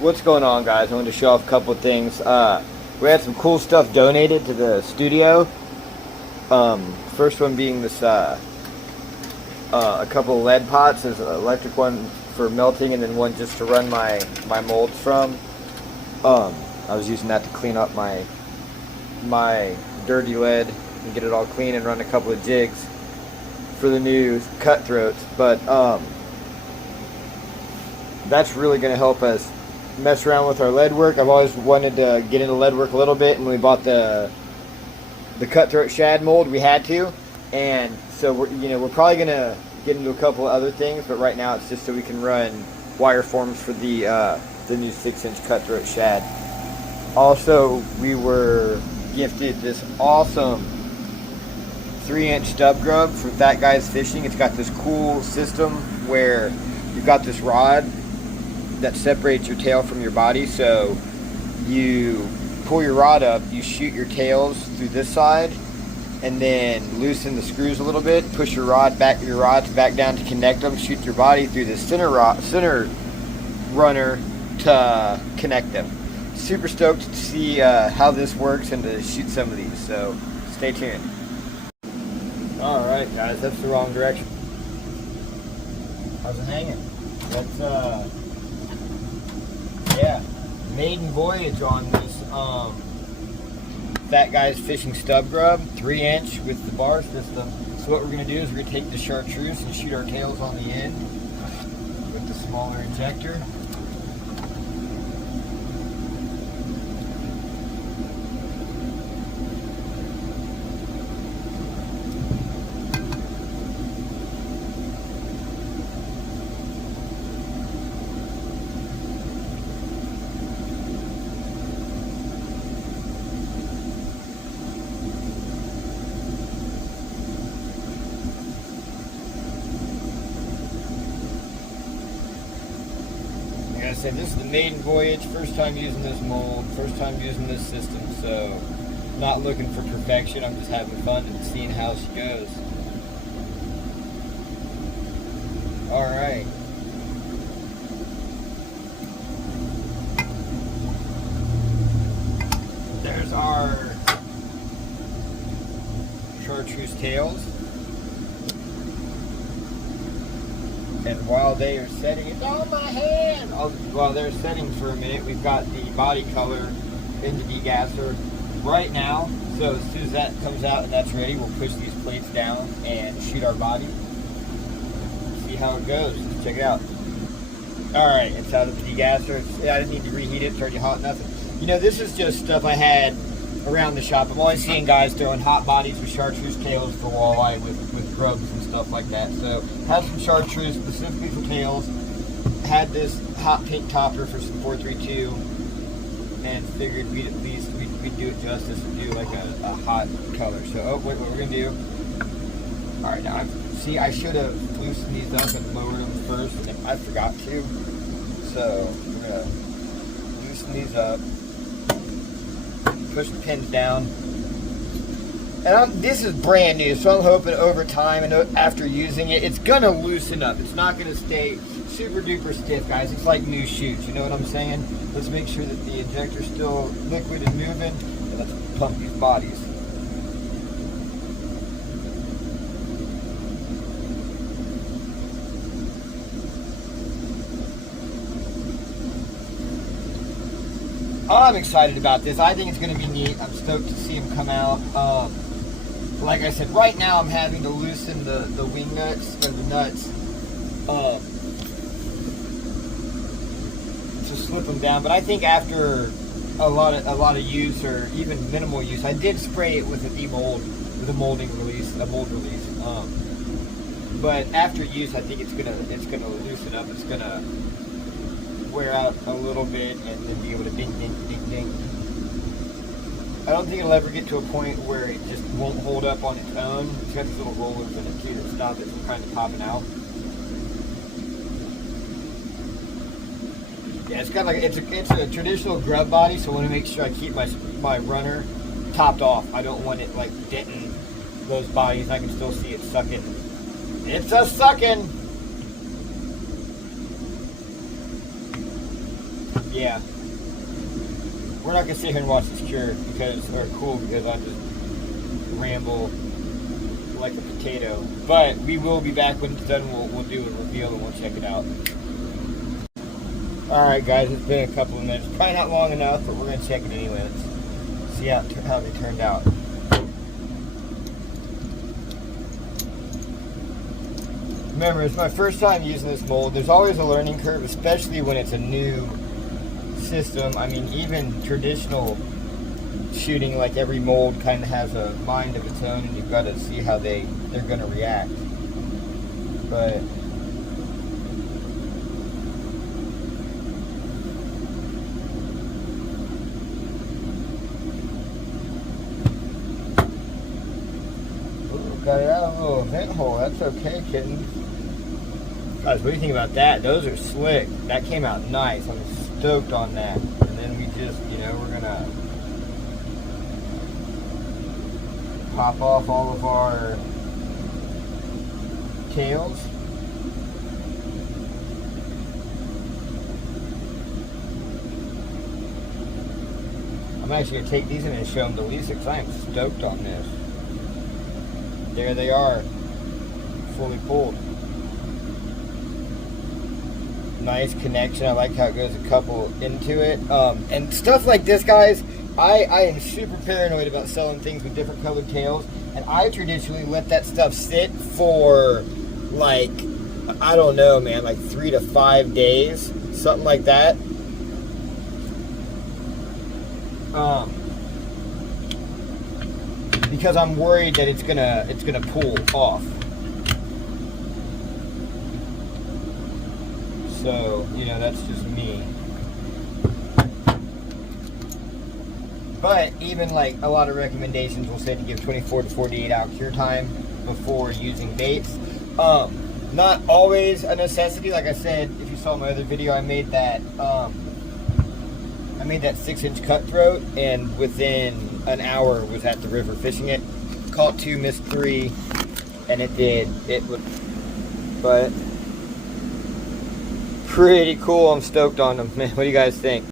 What's going on, guys? I wanted to show off a couple of things. We had some cool stuff donated to the studio. First one being this, a couple of lead pots. There's an electric one for melting and then one just to run my molds from. I was using that to clean up my dirty lead and get it all clean and run a couple of jigs for the new cutthroats. But that's really going to help us mess around with our lead work. I've always wanted to get into lead work a little bit, and when we bought the cutthroat shad mold, we had to. And so we're probably going to get into a couple of other things, but right now it's just so we can run wire forms for the new 6-inch cutthroat shad. Also, we were gifted this awesome 3-inch stub grub from Fat Guys Fishing. It's got this cool system where you've got this rod that separates your tail from your body. So you pull your rod up, you shoot your tails through this side, and then loosen the screws a little bit. Push your rods back down to connect them. Shoot your body through the center runner to connect them. Super stoked to see how this works and to shoot some of these. So stay tuned. All right, guys, that's the wrong direction. How's it hanging? That's yeah, maiden voyage on this Fat Guys Fishing stub grub, 3-inch with the bar system. So what we're going to do is we're going to take the chartreuse and shoot our tails on the end with the smaller injector. Like I said, this is the maiden voyage, first time using this mold, first time using this system, so not looking for perfection, I'm just having fun and seeing how she goes. Alright. There's our chartreuse tails. And while they are setting, it's on my hand! While they're setting for a minute, we've got the body color in the degasser right now. So as soon as that comes out and that's ready, we'll push these plates down and shoot our body. See how it goes. Check it out. Alright, it's out of the degasser. I didn't need to reheat it, it's already hot, nothing. You know, this is just stuff I had around the shop. I'm always seeing guys throwing hot bodies with chartreuse tails for walleye with grubs and stuff like that. So had some chartreuse specifically for tails. Had this hot pink topper for some 432, and figured we'd at least we'd do it justice and do like a hot color. So wait, what we're gonna do? All right, now I should have loosened these up and lowered them first, and I forgot to. So we're gonna loosen these up. Push the pins down, and this is brand new, so I'm hoping over time and after using it, it's gonna loosen up. It's not gonna stay super duper stiff, guys. It's like new shoes, you know what I'm saying? Let's make sure that the injector's still liquid and moving, and let's pump these bodies. I'm excited about this. I think it's going to be neat. I'm stoked to see them come out. Like I said, right now I'm having to loosen the wing nuts or the nuts to slip them down. But I think after a lot of use or even minimal use, I did spray it with a mold mold release. But after use, I think it's gonna loosen up. It's gonna wear out a little bit and then be able to ding, ding, ding, ding. I don't think it'll ever get to a point where it just won't hold up on its own. It's got these little rollers in it too that stop it from kind of popping out. Yeah, it's got like it's a traditional grub body, so I want to make sure I keep my runner topped off. I don't want it like denting those bodies. I can still see it sucking. It's a sucking. Yeah. We're not gonna sit here and watch this cure because I just ramble like a potato. But we will be back when it's done. We'll do a reveal and we'll check it out. All right, guys, it's been a couple of minutes. Probably not long enough, but we're gonna check it anyway. Let's see how they turned out. Remember, it's my first time using this mold. There's always a learning curve, especially when it's a new system. I mean, even traditional shooting, like every mold kind of has a mind of its own, and you've got to see how they're going to react. But ooh, got it out of a little vent hole. That's okay, kittens. Guys, what do you think about that? Those are slick. That came out nice. I'm stoked on that. And then we just, we're gonna pop off all of our tails. I'm actually gonna take these in and show them to Lisa because I am stoked on this. There they are, fully pulled. Nice connection. I like how it goes a couple into it. And stuff like this, guys, I am super paranoid about selling things with different colored tails, and I traditionally let that stuff sit for like, I don't know, man, like 3 to 5 days, something like that. Because I'm worried that it's gonna pull off. So, that's just me. But even like a lot of recommendations will say to give 24 to 48 hour cure time before using baits. Not always a necessity. Like I said, if you saw my other video, I made that 6-inch cutthroat, and within an hour was at the river fishing it. Caught 2, missed 3, and it would, but pretty cool. I'm stoked on them, man. What do you guys think?